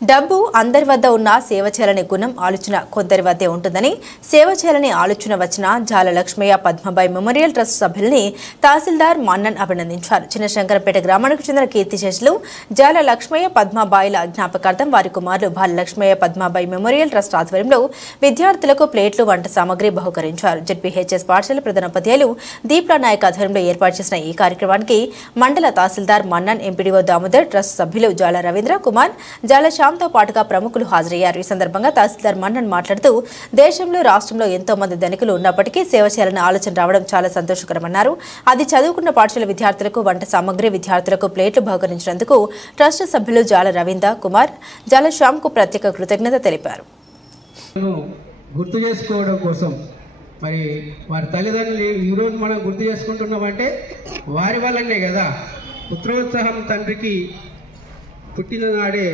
డబ్బు అందరి వద్ద ఉన్న సేవ చేయాలనే గుణం ఆలోచన కొందరి వద్దే ఉంటుందని సేవ చేయాలనే ఆలోచన వచ్చిన జాల లక్ష్మయ్య పద్మబాయి మెమోరియల్ ట్రస్ట్ సభ్యుల్ని తహసీల్దార్ మన్నన్ అభినందించారు. చిన్నశంకరంపేట గ్రామానికి చెందిన కీర్తిశేషులు జాల లక్ష్మయ్య పద్మబాయిల జ్ఞాపకార్థం వారి కుమారులు బాల లక్ష్మయ్య పద్మబాయి మెమోరియల్ ట్రస్ట్ ఆధ్వర్యంలో విద్యార్థులకు ప్లేట్లు వంట సామగ్రి బహుకరించారు. జెడ్పీహెచ్ఎస్ పాఠశాల ప్రధానోపాధ్యాయులు దీప్లా నాయక్ ఆధ్వర్యంలో ఏర్పాటు చేసిన ఈ కార్యక్రమానికి మండల తహసీల్దార్ మన్నన్, ఎంపీడీఓ దామోదర్, ట్రస్ట్ సభ్యులు జాల రవీంద్ర కుమార్, జాల తో పాటుగా ప్రముఖులు హాజరయ్యారు. ఈ సందర్భంగా తహసీల్దార్ మన్నన్ మాట్లాడుతూ దేశంలో రాష్ట్రంలో ఎంతో మంది ధనికులు ఉన్నప్పటికీ సేవ చేయాలనే ఆలోచన రావడం చాలా సంతోషకరమన్నారు. అది చదువుకున్న పాఠశాల విద్యార్థులకు వంట సామగ్రి, విద్యార్థులకు ప్లేట్లు బహుకరించినందుకు ట్రస్ట్ సభ్యులు జాల రవీంద్ర కుమార్, జాల శ్యామ్కు ప్రత్యేక కృతజ్ఞత తెలిపారు. గుర్తు చేసుకోవడం కోసం మరి వారి తల్లిదండ్రులు ఈరోజు మనం గుర్తు చేసుకుంటున్నామంటే వారి వల్లనే కదా. పుత్రోత్సాహం తండ్రికి పుట్టిన నాడే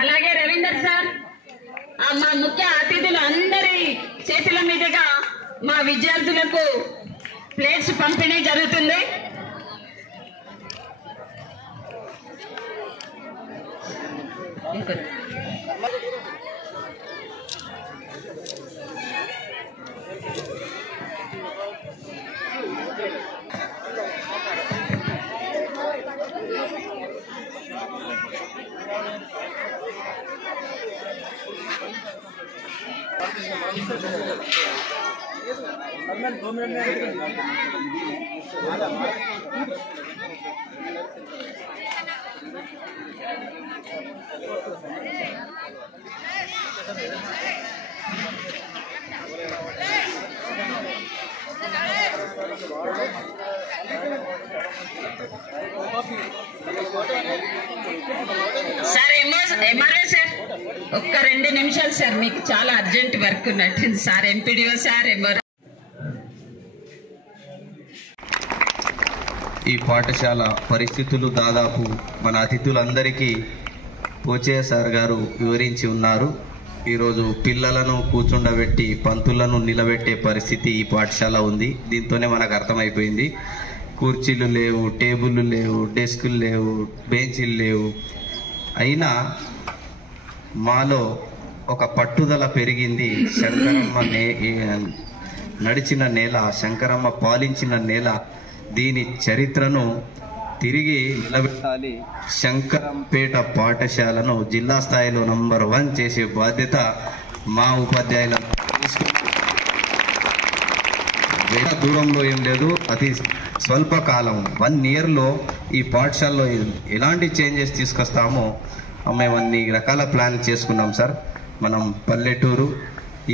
అలాగే రవీందర్ సార్ మా ముఖ్య అతిథులు అందరి చేతుల మీదుగా మా విద్యార్థులకు ప్లేట్స్ పంపిణీ జరుగుతుంది. సార్ ఎంఆర్ఏ సార్ ఒక్క 2 నిమిషాలు సార్, మీకు చాలా అర్జెంట్ వర్క్ ఉన్నట్టుంది సార్. MPDO sir MRA. ఈ పాఠశాల పరిస్థితులు దాదాపు మన అతిథులందరికీ పోచయ్య సార్ గారు వివరించి ఉన్నారు. ఈరోజు పిల్లలను కూర్చుండబెట్టి పంతులను నిలబెట్టే పరిస్థితి ఈ పాఠశాల ఉంది. దీంతోనే మనకు అర్థమైపోయింది. కుర్చీలు లేవు, టేబుల్లు లేవు, డెస్కులు లేవు, బెంచీలు లేవు. అయినా మాలో ఒక పట్టుదల పెరిగింది. శంకరమ్మ నడిచిన నేల, శంకరమ్మ పాలించిన నేల, దీని చరిత్రను తిరిగి నిలబెట్టాలి. శంకరంపేట పాఠశాలను జిల్లా స్థాయిలో నంబర్ 1 చేసే బాధ్యత మా ఉపాధ్యాయులను దూరంలో ఏం లేదు, అతి స్వల్పకాలం 1 ఇయర్లో ఈ పాఠశాలలో ఎలాంటి చేంజెస్ తీసుకొస్తామో మేము అన్ని రకాల ప్లాన్ చేసుకున్నాం సార్. మనం పల్లెటూరు,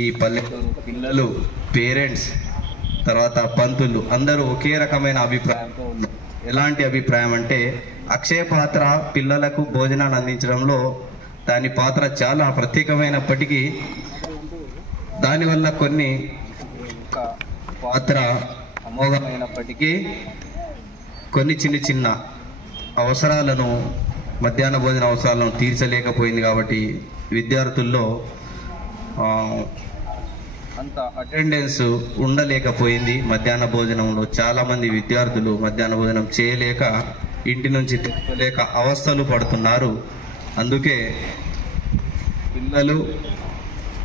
ఈ పల్లెటూరు పిల్లలు, పేరెంట్స్, తర్వాత పంతులు అందరూ ఒకే రకమైన అభిప్రాయంతో ఉన్నారు. ఎలాంటి అభిప్రాయం అంటే అక్షయ పాత్ర పిల్లలకు భోజనాన్ని అందించడంలో దాని పాత్ర చాలా ప్రత్యేకమైనప్పటికీ దానివల్ల కొన్ని పాత్ర అమోఘమైనప్పటికీ కొన్ని చిన్న చిన్న అవసరాలను, మధ్యాహ్న భోజన అవసరాలను తీర్చలేకపోయింది. కాబట్టి విద్యార్థుల్లో అంత అటెండెన్స్ ఉండలేకపోయింది. మధ్యాహ్న భోజనంలో చాలా మంది విద్యార్థులు మధ్యాహ్న భోజనం చేయలేక, ఇంటి నుంచి తెచ్చుకోలేక అవస్థలు పడుతున్నారు. అందుకే పిల్లలు,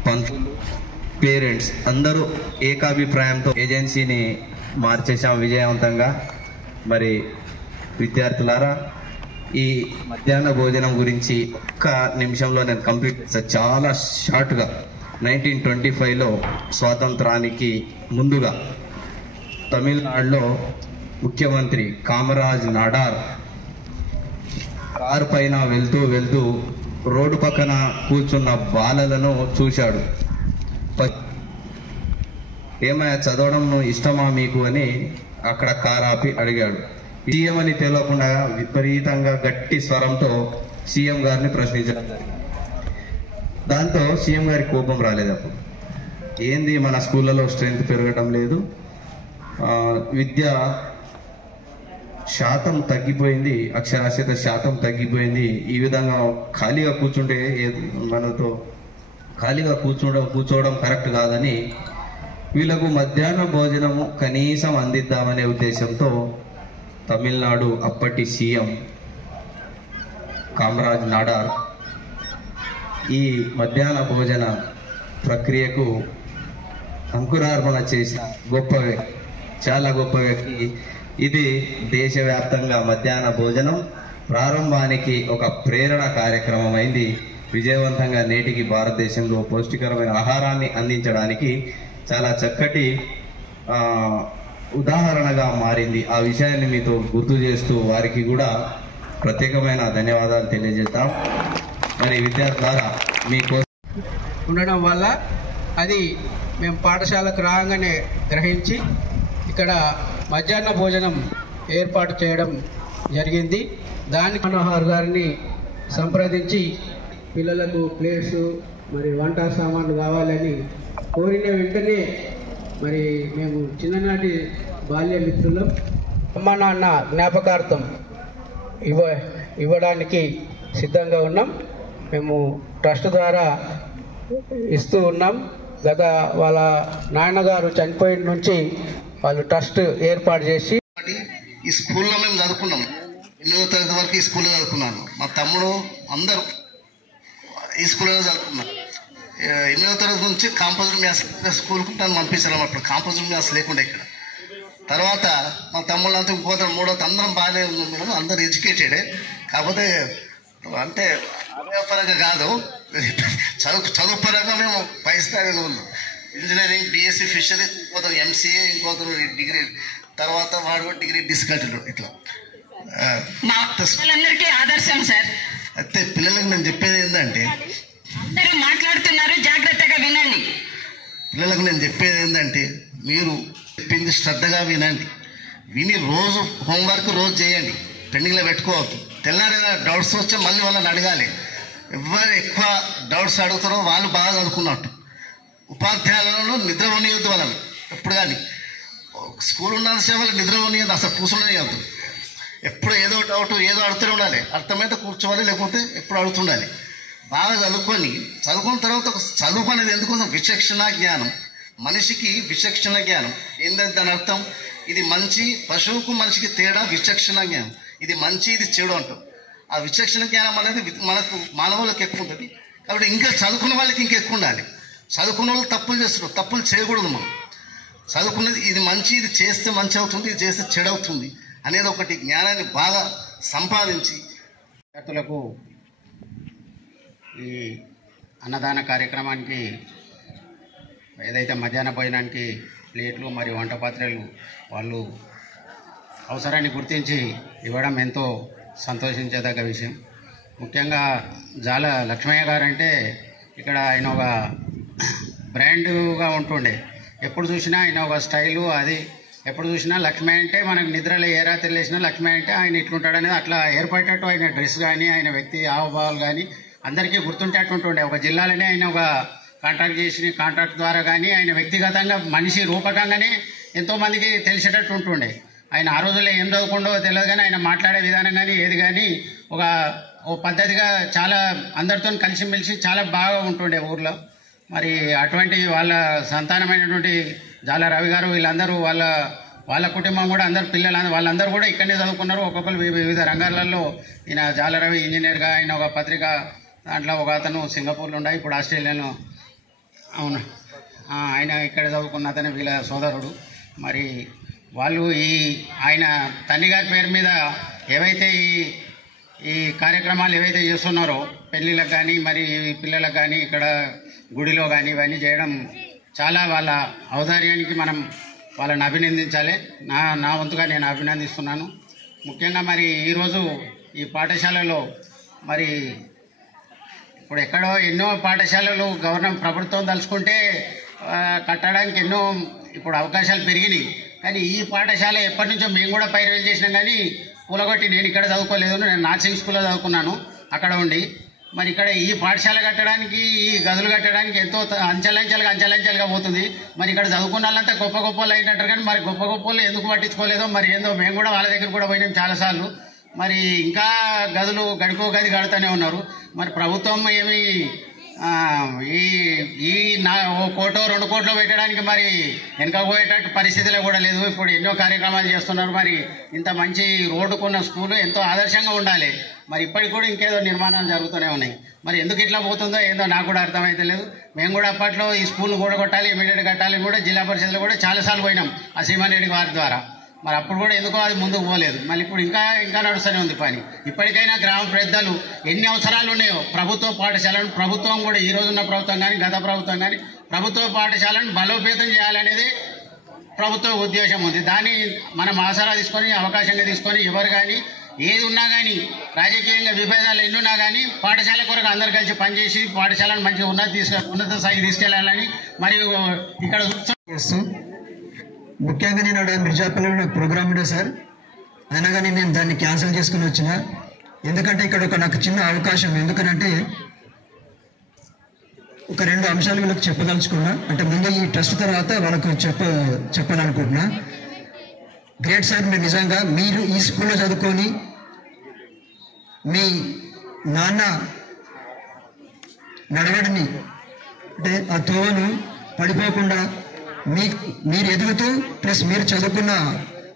పంతులు, పేరెంట్స్ అందరూ ఏకాభిప్రాయంతో ఏజెన్సీని మార్చేశాం విజయవంతంగా. మరి విద్యార్థులారా, ఈ మధ్యాహ్న భోజనం గురించి ఒక్క నిమిషంలో నేను కంప్లీట్ చేస్తాను. చాలా షార్ట్గా 1925లో స్వాతంత్రానికి ముందుగా తమిళనాడులో ముఖ్యమంత్రి కామరాజ్ నాడార్ కారు పైన వెళ్తూ రోడ్డు పక్కన కూర్చున్న బాలలను చూశాడు. ఏమయ్యా, చదవడం ఇష్టమా మీకు అని అక్కడ కారు ఆపి అడిగాడు. సీఎం అని తెలియకుండా విపరీతంగా గట్టి స్వరంతో సీఎం గారిని ప్రశ్నించడం జరిగింది. దాంతో సీఎం గారికి కోపం రాలేదు. అప్పుడు ఏంది మన స్కూళ్ళలో స్ట్రెంగ్త్ పెరగటం లేదు, విద్య శాతం తగ్గిపోయింది, అక్షరాస్యత శాతం తగ్గిపోయింది. ఈ విధంగా ఖాళీగా కూర్చుంటే మనతో ఖాళీగా కూర్చోవడం కరెక్ట్ కాదని వీళ్ళకు మధ్యాహ్న భోజనము కనీసం అందిద్దామనే ఉద్దేశంతో తమిళనాడు అప్పటి సీఎం కామరాజ్ నాడార్ ఈ మధ్యాహ్న భోజన ప్రక్రియకు అంకురార్పణ చేసిన గొప్ప వ్యక్తి, చాలా గొప్ప వ్యక్తి. ఇది దేశవ్యాప్తంగా మధ్యాహ్న భోజనం ప్రారంభానికి ఒక ప్రేరణ కార్యక్రమం అయింది. విజయవంతంగా నేటికి భారతదేశంలో పౌష్టికరమైన ఆహారాన్ని అందించడానికి చాలా చక్కటి ఉదాహరణగా మారింది. ఆ విషయాన్ని మీతో గుర్తు చేస్తూ వారికి కూడా ప్రత్యేకమైన ధన్యవాదాలు తెలియజేస్తాం. మరి విద్యార్థులారా మీకోసం ఉండడం వల్ల అది మేము పాఠశాలకు రాగానే గ్రహించి ఇక్కడ మధ్యాహ్న భోజనం ఏర్పాటు చేయడం జరిగింది. దానికి మనోహర్ గారిని సంప్రదించి పిల్లలకు ప్లేట్స్ మరి వంట సామాన్లు కావాలని కోరిన వెంటనే మరి మేము చిన్ననాటి బాల్య మిత్రులం అమ్మ నాన్న జ్ఞాపకార్థం ఇవ్వడానికి సిద్ధంగా ఉన్నాం. మేము ట్రస్ట్ ద్వారా ఇస్తూ ఉన్నాం. గత వాళ్ళ నాన్నగారు చనిపోయిన నుంచి వాళ్ళు ట్రస్ట్ ఏర్పాటు చేసి ఈ స్కూల్లో మేము చదువుకున్నాం. 8వ తరగతి వరకు ఈ స్కూల్లో చదువుకున్నాను. మా తమ్ముడు అందరూ ఈ స్కూల్లో చదువుకున్నారు. 8వ తరగతి నుంచి కాంపోజిట్ మ్యాథ్స్ స్కూల్కి నన్ను పంపించాను. అప్పుడు కాంపోజిట్ మ్యాథ్స్ లేకుండా ఇక్కడ. తర్వాత మా తమ్ముళ్ళు అంతా ఇంకోత 3వ అందరం బాగానే ఉన్నాం, అందరూ ఎడ్యుకేటెడే. కాకపోతే అంటే పరంగా కాదు, చదువు పరంగా మేము పై స్థాయిలో ఉన్నాం. ఇంజనీరింగ్, బీఎస్సీ ఫిషరీ, ఇంకోతరు ఎంసీఏ, ఇంకోతరు డిగ్రీ, తర్వాత వాడు డిగ్రీ డిస్కంటిన్యూ. ఇట్లా మా పిల్లలందరికీ ఆదర్శం సార్. అయితే పిల్లలకు నేను చెప్పేది ఏంటంటే, అందరూ మాట్లాడుతున్నారు, జాగ్రత్తగా వినండి. పిల్లలకు నేను చెప్పేది ఏంటంటే, మీరు చెప్పింది శ్రద్ధగా వినండి. విని రోజు హోంవర్క్ రోజు చేయండి, పెండింగ్లో పెట్టుకోవద్దు. తెల్లారైనా డౌట్స్ వచ్చే మళ్ళీ వాళ్ళని అడగాలి. ఎవరు ఎక్కువ డౌట్స్ అడుగుతారో వాళ్ళు బాగా చదువుకున్నట్టు. ఉపాధ్యాయులను నిద్ర పోనీయొద్దు వాళ్ళని ఎప్పుడు కానీ. స్కూల్ ఉన్నంతసేపు వాళ్ళు నిద్ర పోనీయద్దు, అసలు కూర్చోనియద్దు. ఎప్పుడు ఏదో డౌట్ ఏదో అడుగుతూనే ఉండాలి. అర్థమైతే కూర్చోవాలి, లేకపోతే ఎప్పుడు అడుగుతుండాలి. బాగా చదువుకున్న తర్వాత చదువు అనేది ఎందుకోసం? విచక్షణ జ్ఞానం. మనిషికి విచక్షణ జ్ఞానం ఏంటంటే దాని అర్థం, ఇది మంచి, పశువుకు మనిషికి తేడా విచక్షణ జ్ఞానం. ఇది మంచి, ఇది చెడు అంటాం. ఆ విచక్షణ జ్ఞానం అనేది మనకు మానవులకు ఎక్కువ ఉంటుంది. కాబట్టి ఇంకా చదువుకున్న వాళ్ళకి ఇంకా ఎక్కువ ఉండాలి. చదువుకున్న వాళ్ళు తప్పులు చేస్తున్నారు, తప్పులు చేయకూడదు. మనం చదువుకున్నది ఇది మంచి, ఇది చేస్తే మంచి అవుతుంది, ఇది చేస్తే చెడు అవుతుంది అనేది ఒకటి జ్ఞానాన్ని బాగా సంపాదించి విద్యార్థులకు ఈ అన్నదాన కార్యక్రమానికి ఏదైతే మధ్యాహ్న భోజనానికి ప్లేట్లు మరియు వంట పాత్రలు వాళ్ళు అవసరాన్ని గుర్తించి ఇవ్వడం ఎంతో సంతోషించేదగ్గ విషయం. ముఖ్యంగా జాల లక్ష్మయ్య గారంటే ఇక్కడ ఆయన ఒక బ్రాండ్గా ఉంటుండే. ఎప్పుడు చూసినా ఆయన ఒక స్టైలు, అది ఎప్పుడు చూసినా లక్ష్మీ అంటే మనకు నిద్రలో ఏ రాత్రి లేచినా లక్ష్మీ అంటే ఆయన ఇట్లుంటాడనేది అట్లా ఏర్పడేటట్టు ఆయన డ్రెస్ కానీ ఆయన వ్యక్తి హావభావాలు కానీ అందరికీ గుర్తుంటేట్టు ఉంటుండే. ఒక జిల్లాలోనే ఆయన ఒక కాంట్రాక్ట్ ద్వారా కానీ ఆయన వ్యక్తిగతంగా మనిషి రూపకంగానే ఎంతోమందికి తెలిసేటట్టు ఉంటుండే. ఆయన ఆ రోజుల్లో ఏం చదువుకుండో తెలియదు కానీ ఆయన మాట్లాడే విధానం కానీ ఏది కానీ ఓ పద్ధతిగా చాలా అందరితో కలిసిమెలిసి చాలా బాగా ఉంటుండే ఊర్లో. మరి అటువంటి వాళ్ళ సంతానమైనటువంటి జాల రవి గారు వీళ్ళందరూ వాళ్ళ కుటుంబం కూడా అందరు పిల్లలు వాళ్ళందరూ కూడా ఇక్కడనే చదువుకున్నారు. ఒక్కొక్కరు వివిధ రంగాలలో. ఈయన జాల రవి ఇంజనీర్గా, ఆయన ఒక పత్రిక దాంట్లో ఒక అతను సింగపూర్లో ఉండే, ఇప్పుడు ఆస్ట్రేలియాలో. అవును, ఆయన ఇక్కడ చదువుకున్న అతను వీళ్ళ సోదరుడు. మరి వాళ్ళు ఆయన తండ్రి గారి పేరు మీద ఏవైతే ఈ కార్యక్రమాలు ఏవైతే చేస్తున్నారో పెళ్ళిళ్ళకు కానీ మరి పిల్లలకు కానీ ఇక్కడ గుడిలో కానీ ఇవన్నీ చేయడం చాలా వాళ్ళ ఔదార్యానికి మనం వాళ్ళని అభినందించాలి. నా వంతుగా నేను అభినందిస్తున్నాను. ముఖ్యంగా మరి ఈరోజు ఈ పాఠశాలలో మరి ఇప్పుడు ఎక్కడో ఎన్నో పాఠశాలలు ప్రభుత్వం తలుచుకుంటే కట్టడానికి ఎన్నో ఇప్పుడు అవకాశాలు పెరిగినాయి. కానీ ఈ పాఠశాల ఎప్పటి నుంచో మేము కూడా పైరవీలు చేసినాం కానీ కూలగొట్టి నేను ఇక్కడ చదువుకోలేదు. నేను నర్సింగ్ స్కూల్లో చదువుకున్నాను అక్కడ ఉండి. మరి ఇక్కడ ఈ పాఠశాల కట్టడానికి ఈ గదులు కట్టడానికి ఎంతో అంచెలంచెలుగా పోతుంది. మరి ఇక్కడ చదువుకున్న వాళ్ళంతా గొప్ప గొప్పలు అయినట్టు కానీ మరి గొప్ప గొప్పలు ఎందుకు పట్టించుకోలేదో మరి ఏందో మేము కూడా వాళ్ళ దగ్గర కూడా పోయినాం చాలాసార్లు. మరి ఇంకా గదులు గడికో గది కడుతూనే ఉన్నారు. మరి ప్రభుత్వం ఏమి ఈ ఓ కోటో 2 కోట్లు పెట్టడానికి మరి వెనకపోయేటట్టు పరిస్థితిలో కూడా లేదు. ఇప్పుడు ఎన్నో కార్యక్రమాలు చేస్తున్నారు. మరి ఇంత మంచి రోడ్డుకున్న స్కూలు ఎంతో ఆదర్శంగా ఉండాలి. మరి ఇప్పటికి కూడా ఇంకేదో నిర్మాణాలు జరుగుతూనే ఉన్నాయి. మరి ఎందుకు ఇట్లా పోతుందో ఏందో నాకు కూడా అర్థమైతే లేదు. మేము కూడా అప్పట్లో ఈ స్కూల్ కూడా కొట్టాలి, ఇమీడియట్ కట్టాలి కూడా జిల్లా పరిషత్లో కూడా చాలాసార్లు పోయినాం ఆ శ్రీమాన్ రెడ్డి వారి ద్వారా. మరి అప్పుడు కూడా ఎందుకో అది ముందుకు పోలేదు. మళ్ళీ ఇప్పుడు ఇంకా నడుస్తూనే ఉంది పని. ఇప్పటికైనా గ్రామ పెద్దలు ఎన్ని అవసరాలు ఉన్నాయో ప్రభుత్వ పాఠశాలను ప్రభుత్వం కూడా ఈ రోజున్న ప్రభుత్వం కానీ గత ప్రభుత్వం కానీ ప్రభుత్వ పాఠశాలను బలోపేతం చేయాలనేది ప్రభుత్వ ఉద్దేశం ఉంది. దాన్ని మనం ఆసరా తీసుకొని అవకాశంగా తీసుకొని ఎవరు కానీ ఏది ఉన్నా కానీ రాజకీయంగా విభేదాలు ఎన్నున్నా కానీ పాఠశాల కొరకు అందరు కలిసి పనిచేసి పాఠశాలను మంచిగా ఉన్నత స్థాయికి తీసుకెళ్లాలని మరియు ఇక్కడ ముఖ్యంగా నేను మిర్జాపల్లిలో నాకు ప్రోగ్రామ్ ఉండే సార్, అయినా కానీ నేను దాన్ని క్యాన్సిల్ చేసుకుని వచ్చిన. ఎందుకంటే ఇక్కడ నాకు చిన్న అవకాశం, ఎందుకనంటే ఒక 2 అంశాలు వీళ్ళకి చెప్పదలుచుకున్నా. అంటే ముందు ఈ ట్రస్ట్ తర్వాత వాళ్ళకు చెప్పాలనుకుంటున్నా. గ్రేట్ సార్, మీరు నిజంగా మీరు ఈ స్కూల్లో చదువుకొని మీ నాన్న నడవడిని అంటే ఆ తోవను పడిపోకుండా మీరు ఎదుగుతూ ప్లస్ మీరు చదువుకున్న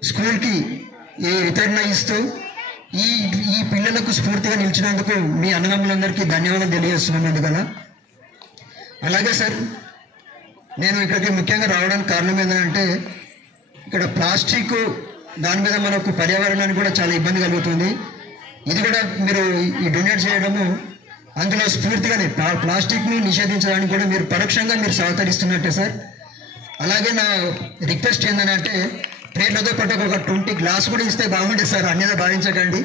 స్కూల్కి ఏ వితరణ ఇస్తూ ఈ పిల్లలకు స్ఫూర్తిగా నిలిచినందుకు మీ అన్నదమ్ములందరికీ ధన్యవాదాలు తెలియజేస్తున్నాను. అందుకలా అలాగే సార్, నేను ఇక్కడికి ముఖ్యంగా రావడానికి కారణం ఏంటంటే ఇక్కడ ప్లాస్టిక్ దాని మీద మనకు పర్యావరణానికి కూడా చాలా ఇబ్బంది కలుగుతుంది. ఇది కూడా మీరు ఈ డొనేట్ చేయడము అందులో స్ఫూర్తిగానే ప్లాస్టిక్ను నిషేధించడానికి కూడా మీరు పరోక్షంగా మీరు సహకరిస్తున్నట్టే సార్. అలాగే నా రిక్వెస్ట్ ఏంటంటే ప్లేట్లతో పాటు ఒక 20 గ్లాస్ కూడా ఇస్తే బాగుంటుంది సార్, అన్యదా భావించకండి.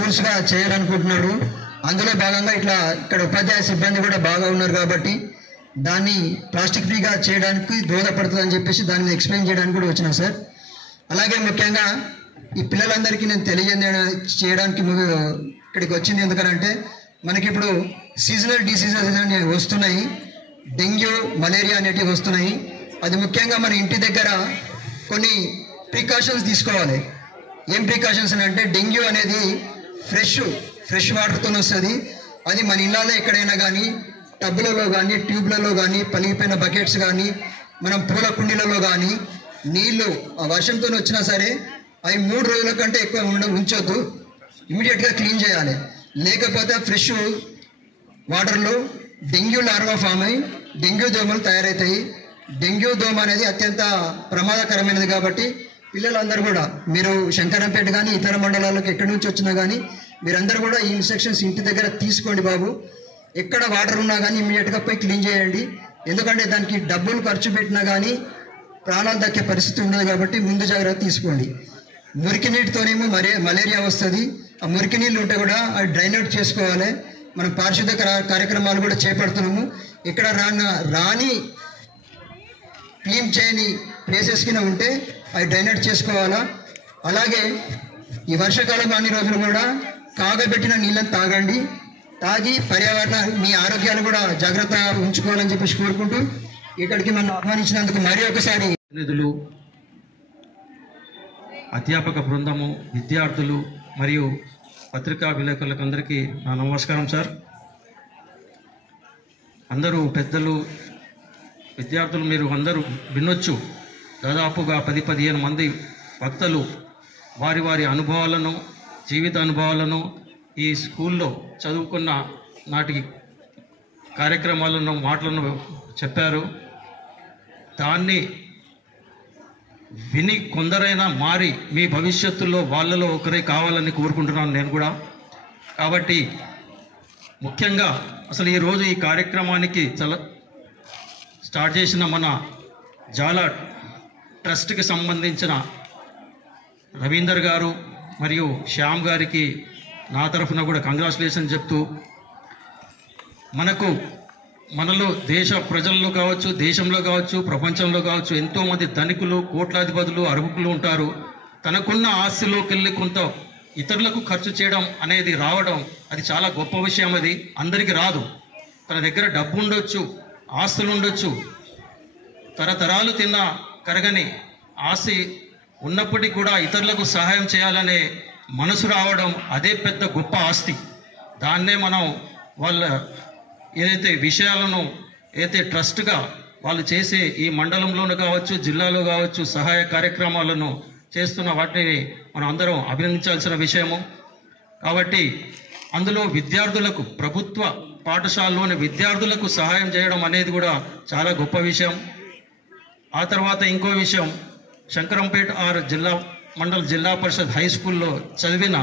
పురుషుగా చేయాలనుకుంటున్నాడు, అందులో భాగంగా ఇక్కడ ఉపాధ్యాయ సిబ్బంది కూడా బాగా ఉన్నారు కాబట్టి దాన్ని ప్లాస్టిక్ ఫ్రీగా చేయడానికి దోహదపడుతుంది అని చెప్పేసి దాని మీద ఎక్స్ప్లెయిన్ చేయడానికి కూడా వచ్చినా సార్. అలాగే ముఖ్యంగా ఈ పిల్లలందరికీ నేను చేయడానికి ఇక్కడికి వచ్చింది ఎందుకనంటే మనకి ఇప్పుడు సీజనల్ డిసీజెస్ అనేవి వస్తున్నాయి, డెంగ్యూ మలేరియా అనేటివి వస్తున్నాయి. అది ముఖ్యంగా మన ఇంటి దగ్గర కొన్ని ప్రికాషన్స్ తీసుకోవాలి. ఏం ప్రికాషన్స్ అంటే డెంగ్యూ అనేది ఫ్రెష్ వాటర్తో వస్తుంది. అది మన ఇళ్ళలో ఎక్కడైనా కానీ టబ్బులలో కానీ ట్యూబ్లలో కానీ పలిగిపోయిన బకెట్స్ కానీ మనం పూల కుండీలలో కానీ నీళ్లు ఆ వర్షంతో వచ్చినా సరే అవి 3 రోజుల కంటే ఎక్కువ ఉంచొద్దు, ఇమీడియట్గా క్లీన్ చేయాలి. లేకపోతే ఫ్రెష్ వాటర్లో డెంగ్యూ లార్వా ఫామ్ అయ్యి డెంగ్యూ దోమలు తయారవుతాయి. డెంగ్యూ దోమ అనేది అత్యంత ప్రమాదకరమైనది కాబట్టి పిల్లలందరూ కూడా మీరు శంకరంపేట కానీ ఇతర మండలాలకు ఎక్కడి నుంచి వచ్చినా కానీ మీరందరూ కూడా ఈ ఇన్స్ట్రక్షన్స్ ఇంటి దగ్గర తీసుకోండి బాబు. ఎక్కడ వాటర్ ఉన్నా కానీ ఇమీడియట్గా పోయి క్లీన్ చేయండి. ఎందుకంటే దానికి డబ్బులు ఖర్చు పెట్టినా కానీ ప్రాణాలు దక్కే పరిస్థితి ఉండదు కాబట్టి ముందు జాగ్రత్త తీసుకోండి. మురికి నీటితోనేమో మలేరియా వస్తుంది. ఆ మురికి నీళ్ళు ఉంటే కూడా అవి డ్రైనేట్ చేసుకోవాలి. మనం పారిశుద్ధ కార్యక్రమాలు కూడా చేపడుతున్నాము. ఇక్కడ రాని క్లీన్ చేయని ప్లేసెస్ కింద ఉంటే అవి డ్రైనేట్ చేసుకోవాలా. అలాగే ఈ వర్షాకాలం అన్ని రోజులు కూడా కాగబెట్టిన నీళ్ళని తాగండి. తాగి పర్యావరణ మీ ఆరోగ్యాలు కూడా జాగ్రత్త ఉంచుకోవాలని చెప్పేసి కోరుకుంటూ ఇక్కడికి మనం ఆహ్వానించినందుకు మరి ఒకసారి నిధులు, అధ్యాపక బృందము, విద్యార్థులు మరియు పత్రికా విలేకరులకు అందరికీ నా నమస్కారం సార్. అందరూ పెద్దలు, విద్యార్థులు మీరు అందరూ వినొచ్చు. దాదాపుగా 10-15 మంది వక్తలు వారి వారి అనుభవాలను, జీవిత అనుభవాలను, ఈ స్కూల్లో చదువుకున్న నాటి కార్యక్రమాలను, మాటలను చెప్పారు. దాన్ని విని కొందరైనా మారి మీ భవిష్యత్తులో వాళ్ళలో ఒకరే కావాలని కోరుకుంటున్నాను నేను కూడా. కాబట్టి ముఖ్యంగా అసలు ఈరోజు ఈ కార్యక్రమానికి స్టార్ట్ చేసిన మన జాల ట్రస్ట్కి సంబంధించిన రవీందర్ గారు మరియు శ్యామ్ గారికి నా తరఫున కూడా కంగ్రాచులేషన్ చెప్తూ, మనలో దేశ ప్రజల్లో కావచ్చు, దేశంలో కావచ్చు, ప్రపంచంలో కావచ్చు ఎంతోమంది ధనికులు, కోట్లాధిపతులు, అర్హులు ఉంటారు. తనకున్న ఆస్తిలోకి వెళ్ళి కొంత ఇతరులకు ఖర్చు చేయడం అనేది రావడం అది చాలా గొప్ప విషయం. అది అందరికీ రాదు. తన దగ్గర డబ్బు ఉండొచ్చు, ఆస్తులు ఉండొచ్చు, తరతరాలు తిన్న కరగని ఆస్తి ఉన్నప్పటికీ కూడా ఇతరులకు సహాయం చేయాలనే మనసు రావడం అదే పెద్ద గొప్ప ఆస్తి. దాన్నే మనం వాళ్ళ ఏదైతే విషయాలను ఏదైతే ట్రస్ట్గా వాళ్ళు చేసే ఈ మండలంలోనూ కావచ్చు, జిల్లాలో కావచ్చు సహాయ కార్యక్రమాలను చేస్తున్న వాటిని మనం అందరం అభినందించాల్సిన విషయము. కాబట్టి అందులో విద్యార్థులకు, ప్రభుత్వ పాఠశాలలోని విద్యార్థులకు సహాయం చేయడం అనేది కూడా చాలా గొప్ప విషయం. ఆ తర్వాత ఇంకో విషయం, శంకరంపేట జిల్లా పరిషత్ హై స్కూల్లో చదివిన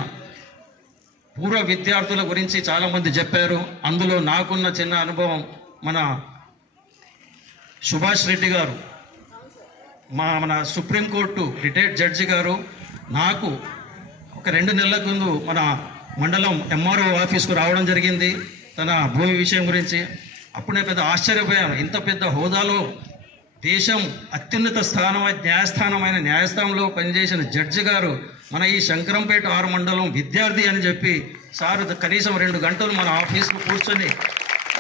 పూర్వ విద్యార్థుల గురించి చాలామంది చెప్పారు. అందులో నాకున్న చిన్న అనుభవం, మన సుభాష్ రెడ్డి గారు, మన సుప్రీంకోర్టు రిటైర్డ్ జడ్జి గారు నాకు ఒక 2 నెలల ముందు మన మండలం ఎంఆర్ఓ ఆఫీస్కు రావడం జరిగింది తన భూమి విషయం గురించి. అప్పుడే పెద్ద ఆశ్చర్యపోయాను. ఇంత పెద్ద హోదాలో దేశం అత్యున్నత న్యాయస్థానమైన న్యాయస్థానంలో పనిచేసిన జడ్జి గారు మన ఈ శంకరంపేట 6 మండలం విద్యార్థి అని చెప్పి సార్ కనీసం 2 గంటలు మన ఆఫీస్కు కూర్చొని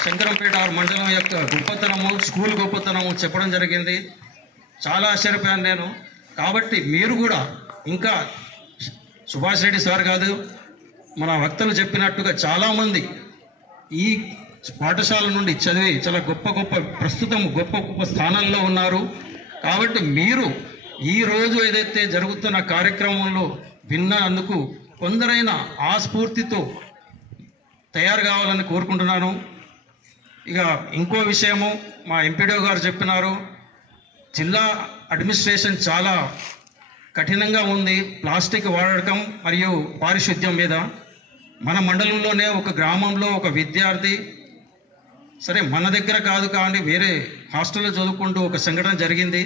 శంకరంపేట 6 మండలం యొక్క గొప్పతనము, స్కూల్ గొప్పతనము చెప్పడం జరిగింది. చాలా ఆశ్చర్యపోయాను నేను. కాబట్టి మీరు కూడా ఇంకా సుభాష్ రెడ్డి సార్ కాదు, మన వక్తలు చెప్పినట్టుగా చాలామంది ఈ పాఠశాల నుండి చదివి చాలా ప్రస్తుతం గొప్ప స్థానాల్లో ఉన్నారు. కాబట్టి మీరు ఈరోజు ఏదైతే జరుగుతున్న కార్యక్రమంలో విన్నందుకు కొందరైనా ఆ స్ఫూర్తితో తయారు కావాలని కోరుకుంటున్నాను. ఇక ఇంకో విషయము, మా ఎంపీడీఓ గారు చెప్పినారు, జిల్లా అడ్మినిస్ట్రేషన్ చాలా కఠినంగా ఉంది ప్లాస్టిక్ వాడకం మరియు పారిశుద్ధ్యం మీద. మన మండలంలోనే ఒక గ్రామంలో ఒక విద్యార్థి, సరే మన దగ్గర కాదు కానీ వేరే హాస్టల్లో చదువుకుంటూ ఒక సంఘటన జరిగింది.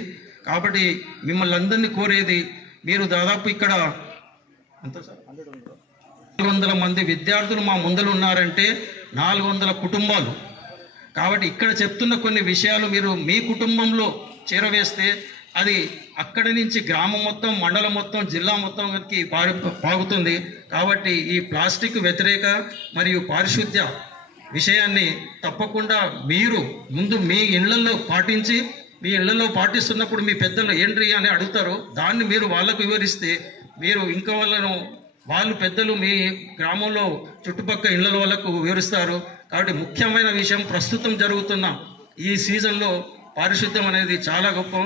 కాబట్టి మిమ్మల్ని అందరినీ కోరేది, మీరు దాదాపు ఇక్కడ 400 మంది విద్యార్థులు మా ముందర ఉన్నారంటే 400 కుటుంబాలు. కాబట్టి ఇక్కడ చెప్తున్న కొన్ని విషయాలు మీరు మీ కుటుంబంలో చేరవేస్తే అది అక్కడి నుంచి గ్రామం మొత్తం, మండలం మొత్తం, జిల్లా మొత్తంకి పాగుతుంది. కాబట్టి ఈ ప్లాస్టిక్ వ్యతిరేక మరియు పారిశుద్ధ్య విషయాన్ని తప్పకుండా మీరు ముందు మీ ఇళ్లలో పాటించి, మీ ఇళ్లలో పాటిస్తున్నప్పుడు మీ పెద్దలు ఏంటి అని అడుగుతారు, దాన్ని మీరు వాళ్ళకు వివరిస్తే మీరు ఇంకా వాళ్ళు పెద్దలు మీ గ్రామంలో చుట్టుపక్కల ఇళ్ల వాళ్ళకు వివరిస్తారు. కాబట్టి ముఖ్యమైన విషయం, ప్రస్తుతం జరుగుతున్న ఈ సీజన్లో పారిశుద్ధ్యం అనేది చాలా గొప్ప.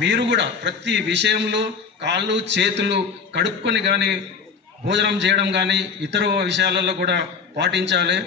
మీరు కూడా ప్రతి విషయంలో కాళ్ళు చేతులు కడుక్కొని కానీ భోజనం చేయడం కానీ ఇతర విషయాలలో కూడా పాటించాలి.